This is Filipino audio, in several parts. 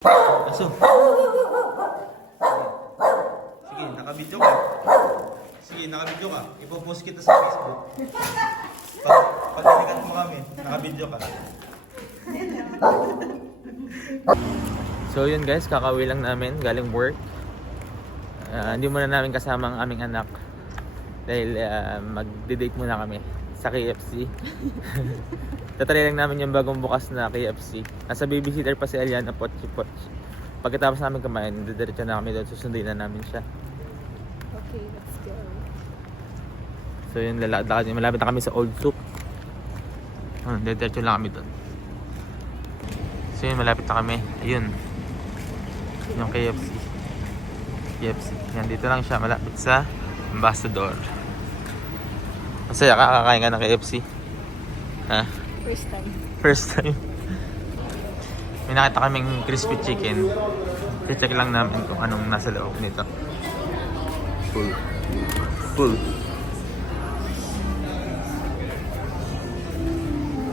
Aso. Sige, nakabidyo ka. Sige, nakabidyo ka. Ipopost kita sa Facebook. Pagkalikan mo kami, nakabidyo ka. So yun guys, kakauwi lang namin galing work. Hindi muna namin kasama ang aming anak dahil magde-date muna kami sa KFC. Tatry lang namin yung bagong bukas na KFC. Nasa babysitter pa si Eliana, Pochi. Pagkatapos namin kumain, didiretso na kami doon, susundin na namin siya. Okay, let's go. So yun, lalakad na malapit na kami sa Old Soup. Didiretso lang kami doon. So yun, malapit na kami. Ayun. Yung KFC. Yan, dito lang siya, malapit sa Ambassador. Masaya ka, kakain ka ng KFC? Ha? First time. May nakita kaming crispy chicken. I-check lang namin kung anong nasa loob nito. Full.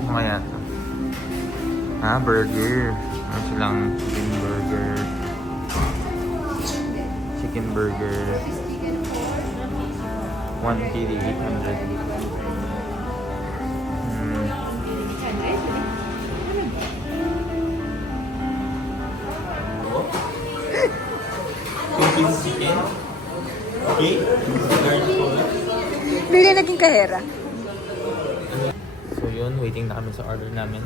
Ano kaya ito? Burger. Ano silang chicken burger. 1 KD 800. Chicken. Okay. Bigla naging kahera. So yun, waiting na kami sa order namin.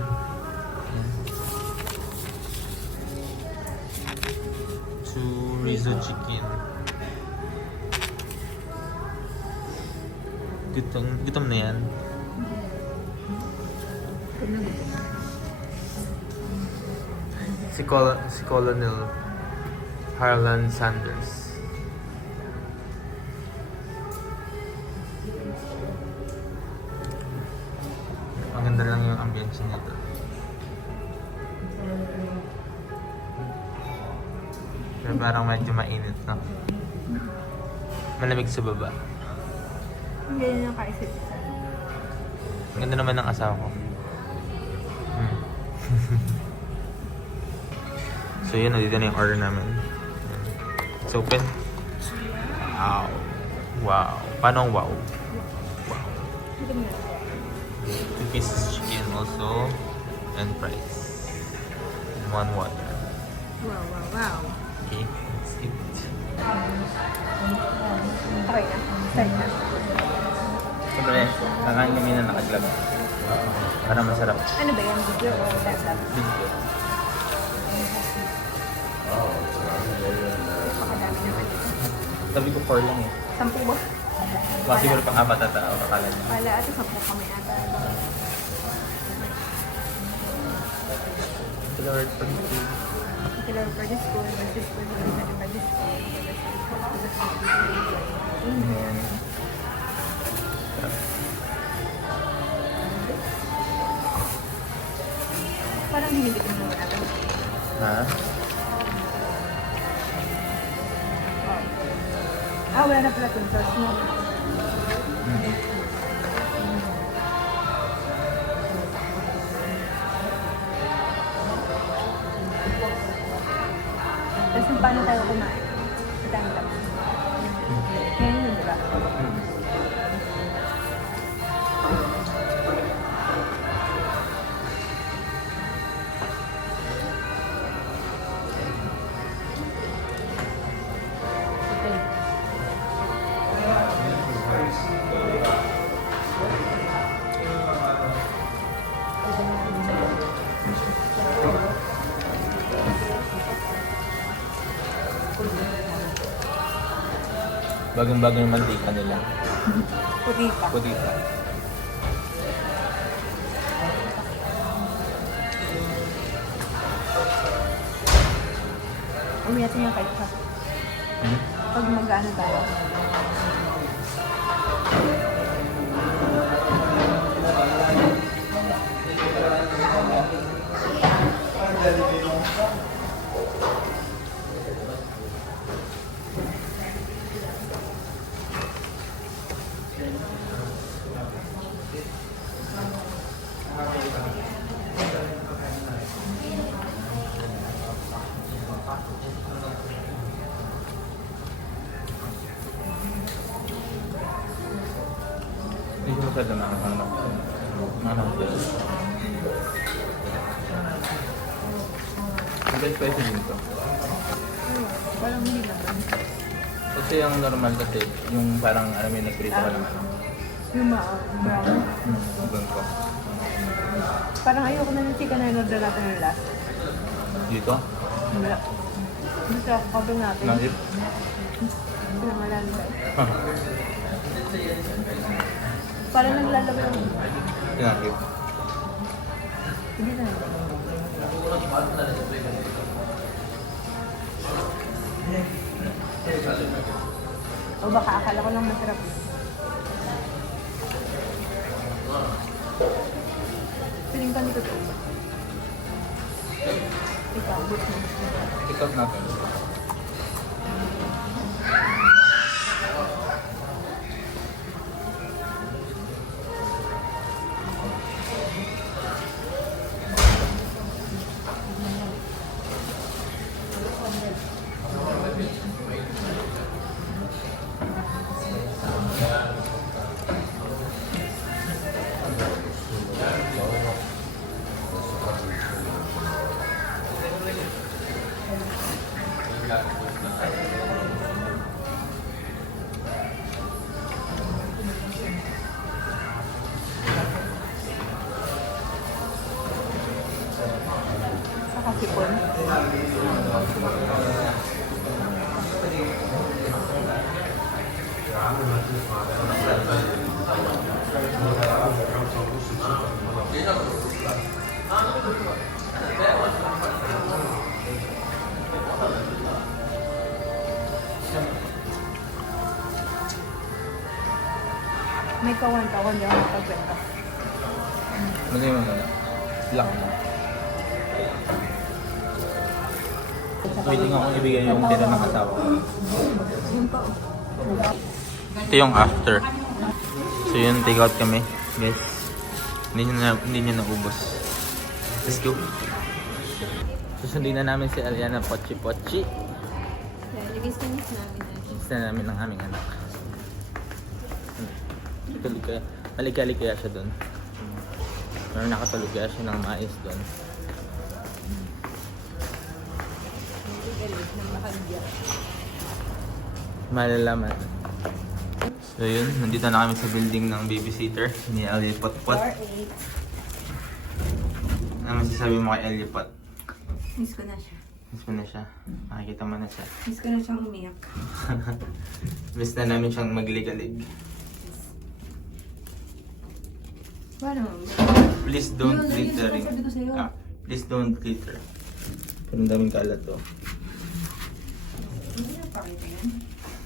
Chorizo chicken. Gutom na yan. Si Colonel Harlan Sanders. Maganda lang yung ambience nito. Pero parang medyo mainit, no? Malamig sa baba. Hindi na nakaisip. Ang ganda naman ng asawa ko. So yun, nandito na yung order namin. It's open. Wow. Paano ang wow? 2 pieces chicken also. And fries. And 1 water. Wow. Okay, let's eat. Okay na. Start na. Siyempre, kakain kami na nakaglab. Para masarap. Ano ba yan? Video o laptop? Video. Pakadami naman. Sabi ko 4 lang eh. 10 ba? Baka siguro pang-apat na tao, akala niya. Wala ata 10 kami ata. Lord, pag-ito. Killer for the school, versus school, for the school. Ayan. Parang hinibitin mo natin. Ha? Wala na pala itong sauce mo. Tapos kung paano tayo kumain? Madami lang. Ngayon yun, diba? Bagong-bagong mantika nila. Puti pa. Puti pa. Umiyatin yung kahit pa. Pag mag-ano tayo. masyado na ano. Mahal yan. Ang best spicy din to. Parang hindi naman. Kasi yung normal kasi, yung parang alam mo yung nagprito ka lang ano. Yung brown. Doon ko. Parang ayoko na ng chicken na in-order natin yung last. Dito? Wala. Dito ako cover natin. Nakip? Pinangalan ba? Parang naglalabay ako. Tinakip. Hindi na. O baka akala ko lang masarap. Piling ka nito to. Ikaw, bus mo. Tikot natin. Saka sipon. May kawan-kawan, di ako makakwenta. Ano yung ano? Black na. Waiting ako ibigay yung tira ng asawa ko. Ito yung after. So yun, take out kami. Guys, hindi nyo naubos. Let's go. Susundin na namin si Aliana Pochi-Pochi. Nag-istanis namin na. Gusto na namin ng aming anak. Maligalik kaya siya doon. Pero nakatulog kaya siya ng mais doon. Malalaman. So yun, nandito na kami sa building ng babysitter ni Ellie Potpot. Ano masasabi mo kay Ellie Pot? Miss ko na siya. Miss mo na siya. Nakikita mo na siya. Miss ko na siyang umiyak. Miss na namin siyang magligalig. Paano? Please don't Yun, littering. sabi ko sa'yo. Please don't litter. Pero daming kalat to. Hindi na pakita yan.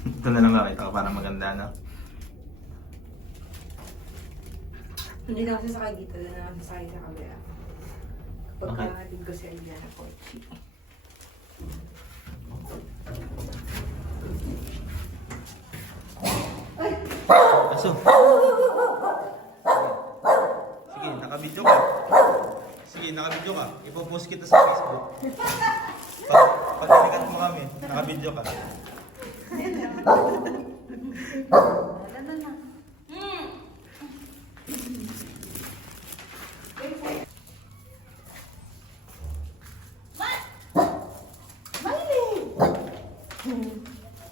Ito na lang makita ko para maganda, no? Hindi na kasi sakay dito. Doon na kasi sakay sa camera. Kapag Okay. kahatid ko sa Eliana Pochi. Aso. Sige, nakabidyo ka. Sige, nakabidyo ka. Ipopost kita sa Facebook. Pag-alikat mo kami, nakabidyo ka.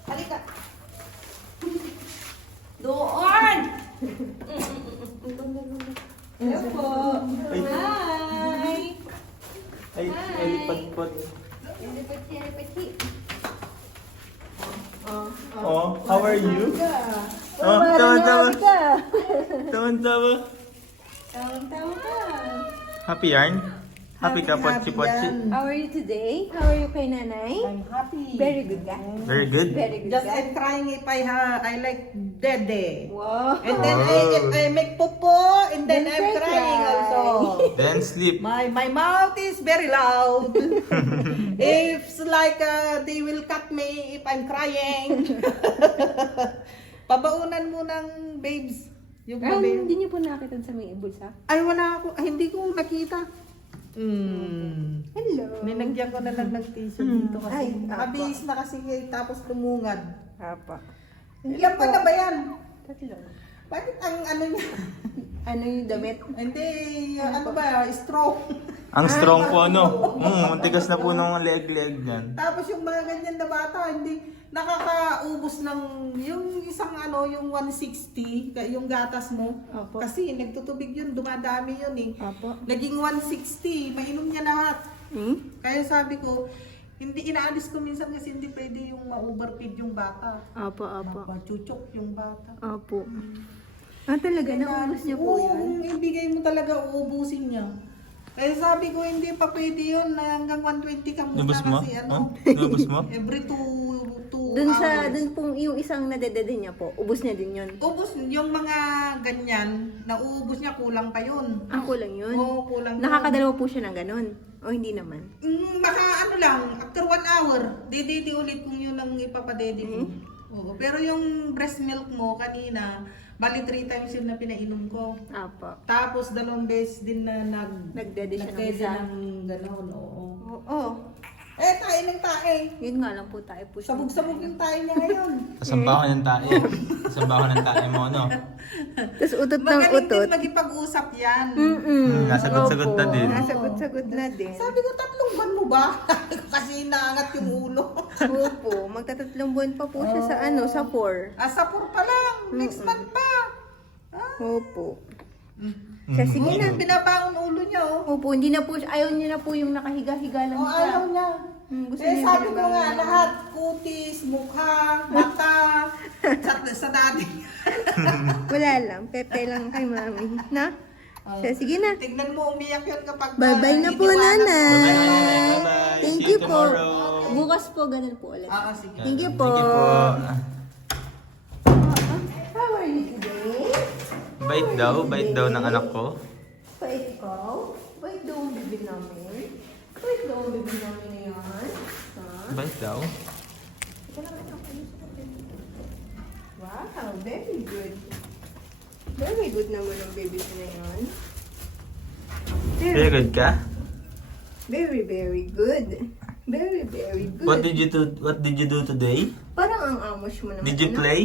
Halika! Doon! Hello po! Hi! Ay, Ellie Potpot. Pati. Oh, how are you? Oh, tawa-tawa. Tawa-tawa. Tawang-tawa ka. Happy yarn? Happy ka, Pochi-Pochi? How are you today? How are you kay nanay? I'm happy. Very good ka? Very good. Very good Just ka? I'm trying if I like dede. Wow! And then I make popo and then Then I'm cry, crying cry. also. Then sleep. My mouth is very loud. If like they will cut me if I'm crying. Pabaunan mo ng babes. Yung babe. Hindi niyo po nakita sa may bulsa? Ay wala ako, hindi ko nakita. Hello! Ninagyan ko na lang ng tissue dito kasi Ay, nakabihis na kasi tapos tumungad. Apa. Ilan pa na ba yan? Tatlo. Bakit ang ano niya? Ano yung damit? Hindi, ano ba, strong. Ang strong po, no? Matigas na po ng leg-leg niyan. Tapos yung mga ganyan na bata, hindi nakakaubos ng yung isang ano, yung 160, yung gatas mo. Opo. Kasi nagtutubig yun, dumadami yun eh. Opo. Naging 160, mainom niya lahat. Hmm? Kaya sabi ko, hindi inaalis ko minsan kasi hindi pwede yung ma-overfeed yung bata. Opo, opo. Chuchok yung bata. Opo. Ah, talaga? Naubos niyo po Oo, yun? kung ibigay mo talaga, uubusin niya. Kaya sabi ko, hindi pa pwede yun, na hanggang 120 ka muna Nabos mo? kasi ano. Nabos mo? Every 2 Dun hours. sa, dun pong yung isang nadedede niya po, ubos niya din yun. Ubus, yung mga ganyan, nauubos niya, kulang pa yun. Ah, kulang yun? Oo, kulang pa. Nakakadalawa po siya ng ganun? O hindi naman? Baka ano lang, after 1 hour, dedede ulit kung yun ang ipapadede mo. Oo, pero yung breast milk mo kanina, bali 3 times yun na pinainom ko. Apo. Tapos 2 beses din na Nagdede siya ng nagdede isa? ng gano'n, oo. Oo. Eh, tayo ng tae. Yun nga lang po tayo po siya. Sabog-sabog yung tae niya ngayon. Kasamba ko ng tae. Kasamba ko ng tae mo, no? Tapos utot ng Magaling utot. din magipag-usap yan. Nasagot-sagot na din. Nasagot-sagot na din. Sabi ko, 3 buwan mo ba? Kasi naangat yung ulo. Opo, magtatatlong buwan pa po siya sa ano, sa 4. Asapur pa lang. Next month pa. Ah. Opo. Siya, sige na. Binabangon ulo niya, oh. Opo, hindi na po, ayaw niya na po yung nakahiga-higa lang Oh, siya. ayaw niya. Gusto Eh, niya sabi ko binabangon nga, lang. lahat. Kutis, mukha, mata, sa daddy. Wala lang, pepe lang kay mami. Na? Siya, sige na. Tignan mo, umiyak yun kapag... Bye-bye na po, iniwanan. nanay. Bye-bye. Thank See you you po. tomorrow. Bukas po, ganun po ulit. Ah, sige. Thank you po. Thank you po. How are you today? Bait daw ng anak ko. Bait ikaw? Bait daw ang bibig namin? Bait daw ang bibig namin na yan? Ha? Bait daw. Ika lang ako. Wow, very good. Very good naman ang baby ko na yan. Very good ka? Very, very good. Very, very good. What did you do today? Parang ang amos mo naman. Did you anak. play?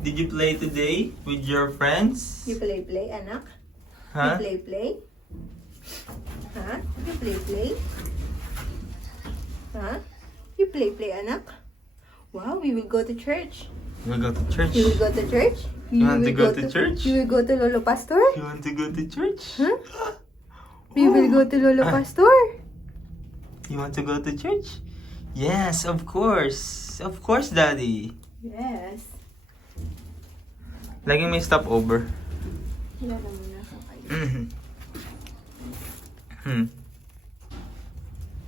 Did you play today with your friends? You play, anak? Huh? You play? Ha? You play? Ha? You play, anak? Wow, we will go to church. You will go to church? You will go to church? You want to will go to church? You will go to Lolo Pastor? You want to go to church? Huh? We will go to Lolo Pastor? You want to go to church? Yes, of course. Of course, Daddy. Yes. Laging may stopover. Kilala mo na sa kayo.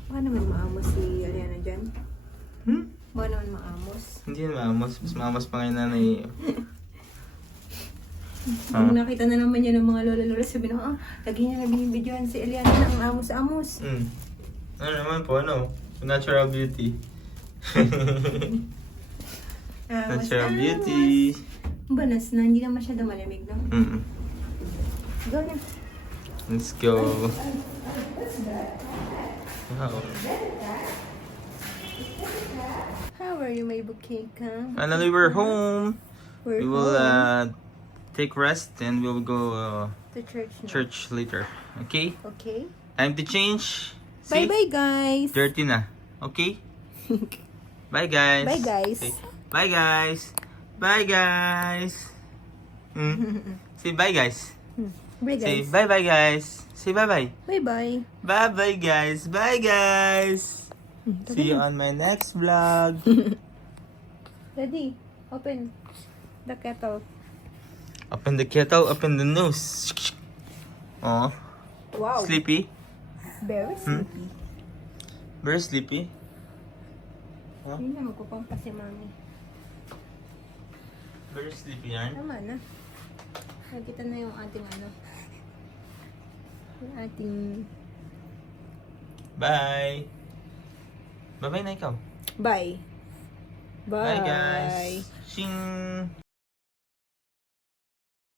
Baka naman maamos si Ariana dyan. Baka naman maamos. Hindi yan maamos. Mas maamos pa ngayon nanay. Nung nakita na naman niya ng mga lola-lola, sabi na, lagi niya nabinibidyohan si Eliana na ang amos-amos. Ano naman po, ano? Natural beauty. Natural beauty. Banas na, hindi na masyado malamig, no? Go na. Let's go. Wow. How are you, my bouquet, ka? Finally, we're home. We're We will home. take rest and we'll go To church na. church later. Okay? Okay. Time to change. See? Bye-bye, guys. Dirty na. Okay? Bye, guys. Bye, guys. Okay. Bye, guys. Bye, guys. Say bye, guys. Bye, Say guys. bye-bye, guys. Say bye-bye. Bye-bye. Bye-bye, guys. Bye, guys. See you on my next vlog. Ready? Open the kettle. Open the kettle, open the nose. Oh, Wow. sleepy. Very sleepy. Very sleepy. Hindi na magpapampa si mami. Very sleepy yarn. Tama na. Nakita na yung ating ano. Yung ating... Bye. Bye-bye na ikaw. Bye. Bye, guys. Shing.